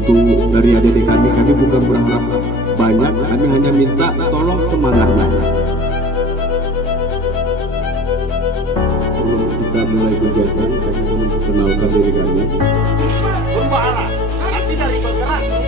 Untuk dari adik-adik kami bukan berharap banyak, kami hanya minta tolong semangatnya. Sebelum kita mulai kegiatan, kami mengenalkan diri kami. Berubah arah, nanti dari bergerak.